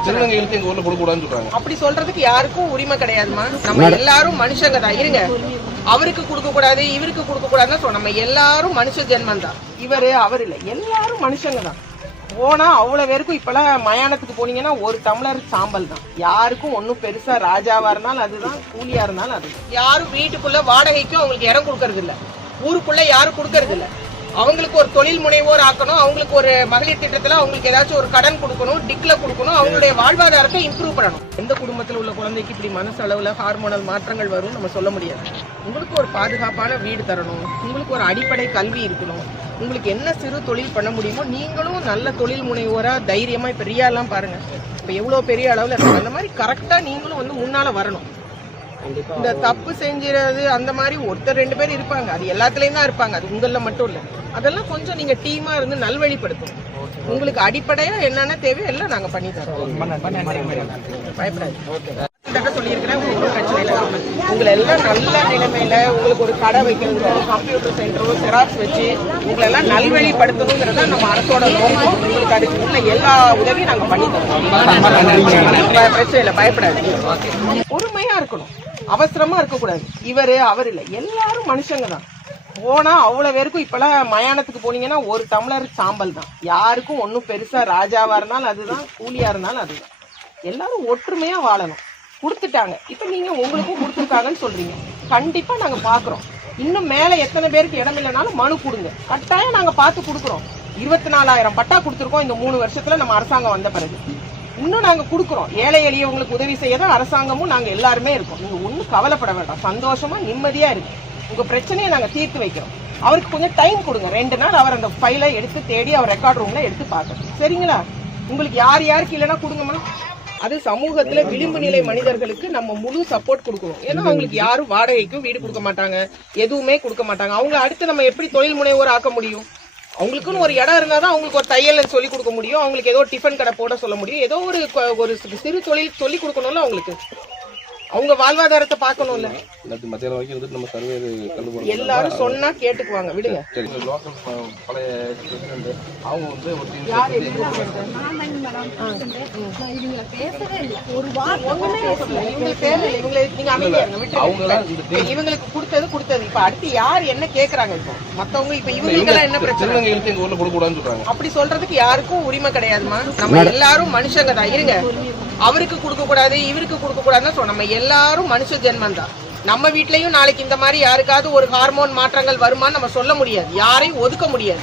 பிரச்சனை? அப்படி சொல்றதுக்கு யாருக்கும் உரிமை கிடையாதுமா. நம்ம எல்லாரும் மனுஷங்க தான். இருங்க, அவருக்கு கொடுக்க கூடாது இவருக்கு கொடுக்க கூடாதுன்னு நம்ம எல்லாரும் மனுஷ ஜென்மம் தான். இவரு அவர் இல்ல, எல்லாரும் மனுஷங்க தான். போனா அவ்வளவு பேருக்கும் இப்பெல்லாம் மயானத்துக்கு போனீங்கன்னா ஒரு டம்ளர் சாம்பல் தான். யாருக்கும் ஒன்னும் பெருசா ராஜாவா இருந்தாலும் அதுதான், கூலியா இருந்தாலும் அதுதான். யாரும் வீட்டுக்குள்ள வாடகைக்கும் அவங்களுக்கு இடம் கொடுக்கறது இல்ல, ஊருக்குள்ள யாரும் கொடுக்கறது இல்ல. அவங்களுக்கு ஒரு தொழில் முனைவோர் ஆக்கணும், அவங்களுக்கு ஒரு மகளிர் திட்டத்துல அவங்களுக்கு ஏதாச்சும் ஒரு கடன் கொடுக்கணும், டிக்ல கொடுக்கணும், அவங்களுடைய வாழ்வாதாரத்தை இம்ப்ரூவ் பண்ணணும். எந்த குடும்பத்தில் உள்ள குழந்தைக்கு இப்படி மனசு அளவுல ஹார்மோனல் மாற்றங்கள் வரும் நம்ம சொல்ல முடியாது. உங்களுக்கு ஒரு பாதுகாப்பான வீடு தரணும், உங்களுக்கு ஒரு அடிப்படை கல்வி இருக்கணும், உங்களுக்கு என்ன சிறு தொழில் பண்ண முடியுமோ நீங்களும் நல்ல தொழில் முனைவோரா தைரியமா இப்ப ரியாலாம் பாருங்க, இப்ப எவ்வளவு பெரிய அளவுல இருக்கு. அந்த மாதிரி கரெக்டா நீங்களும் வந்து முன்னால வரணும். இந்த தப்பு செஞ்சிறது அந்த மாதிரி ஒருத்தர் ரெண்டு பேர் இருப்பாங்க, அது எல்லாத்துலயும் தான் இருப்பாங்க, அது உங்கள மட்டும் இல்ல. அதெல்லாம் கொஞ்சம் நீங்க டீமா இருந்து நல்வழிப்படுத்தும். உங்களுக்கு அடிப்படையா என்னென்ன தேவையோ எல்லாம் நாங்க பண்ணி தரோம். பயப்படாது. சொல்லியிருக்கிறேன், உங்களுக்கு பிரச்சனை இல்லை. உங்களை எல்லாம் நல்ல நிலைமையில உங்களுக்கு ஒரு கடை வைக்கிறதோ, கம்ப்யூட்டர் சென்டரோ, ஜெராக்ஸ் வச்சு உங்களை எல்லாம் நல்வழிப்படுத்தணுங்கிறத நம்ம அரசோட நோக்கம். உங்களுக்கு அதுக்கு உள்ள எல்லா உதவியும் நாங்க பண்ணி தரோம். பிரச்சனை இல்லை, பயப்படாது. பொறுமையா இருக்கணும், அவசரமா இருக்கக்கூடாது. இவரு அவர் இல்ல, எல்லாரும் மனுஷங்க தான். போனா அவ்வளவு பேருக்கும் இப்பெல்லாம் மயானத்துக்கு போனீங்கன்னா ஒரு டம்ளர் சாம்பல் தான். யாருக்கும் ஒன்னும் பெருசா ராஜாவா இருந்தாலும் அதுதான், கூலியா இருந்தாலும் அதுதான். எல்லாரும் ஒற்றுமையா வாழணும். கொடுத்துட்டாங்க, இப்ப நீங்க உங்களுக்கும் கொடுத்துருக்காங்கன்னு சொல்றீங்க. கண்டிப்பா நாங்க பாக்குறோம். இன்னும் மேல எத்தனை பேருக்கு இடம் இல்லைனாலும் மனு கொடுங்க, கட்டாயம் நாங்க பார்த்து கொடுக்குறோம். 24,000 பட்டா கொடுத்துருக்கோம் இந்த 3 வருஷத்துல நம்ம அரசாங்கம் வந்த பிறகு. இன்னும் நாங்க கொடுக்குறோம். ஏழை எளியவங்களுக்கு உதவி செய்யதான் அரசாங்கமும் நாங்க எல்லாருமே இருக்கோம். நீங்க ஒன்னும் கவலைப்பட வேண்டாம், சந்தோஷமா நிம்மதியா இருக்கு. உங்க பிரச்சனையை நாங்க தீர்த்து வைக்கிறோம். அவருக்கு கொஞ்சம் டைம் கொடுங்க, 2 நாள் அவர் அந்த ஃபைலை எடுத்து தேடி அவர் ரெக்கார்ட் ரூம்ல எடுத்து பார்க்கணும். சரிங்களா? உங்களுக்கு யாருக்கு இல்லைன்னா கொடுங்கம்மா. அது சமூகத்துல விளிம்பு நிலை மனிதர்களுக்கு நம்ம முழு சப்போர்ட் கொடுக்கணும். ஏன்னா அவங்களுக்கு யாரும் வாடகைக்கும் வீடு கொடுக்க மாட்டாங்க, எதுவுமே கொடுக்க மாட்டாங்க. அவங்க அடுத்து நம்ம எப்படி தொழில் முனைவோர் ஆக்க முடியும்? அவங்களுக்குன்னு ஒரு இடம் இருந்தாதான் அவங்களுக்கு ஒரு தையல் சொல்லி கொடுக்க முடியும், அவங்களுக்கு ஏதோ டிஃபன் கடை போட சொல்ல முடியும், ஏதோ ஒரு சிறு தொழில் சொல்லி கொடுக்கணும்ல. அவங்களுக்கு அவங்க வாழ்வாதாரத்தை பார்க்கணும்ல. எல்லாரும் சொன்னா கேட்டுக்குவாங்க, விடுங்க. இவங்களுக்கு கொடுத்தது இப்ப அடுத்து யார் என்ன கேக்குறாங்க? இப்போ மத்தவங்க இப்ப இவங்களுக்கு எல்லாம் என்ன பிரச்சனை? அப்படி சொல்றதுக்கு யாருக்கும் உரிமை கிடையாதுமா. நம்ம எல்லாரும் மனுஷங்க தான். இருங்க, அவருக்கு கொடுக்க கூடாது இவருக்கு கொடுக்க கூடாதுன்னு நம்ம எல்லாரும் மனுஷ ஜென்மம் தான். நம்ம வீட்லயும் நாளைக்கு இந்த மாதிரி யாருக்காவது ஒரு ஹார்மோன் மாற்றங்கள் வருமான்னு நம்ம சொல்ல முடியாது, யாரையும் ஒதுக்க முடியாது.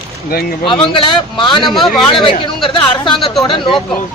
அவங்கள மானமா வாழ வைக்கணுங்கிறது அரசாங்கத்தோட நோக்கம்.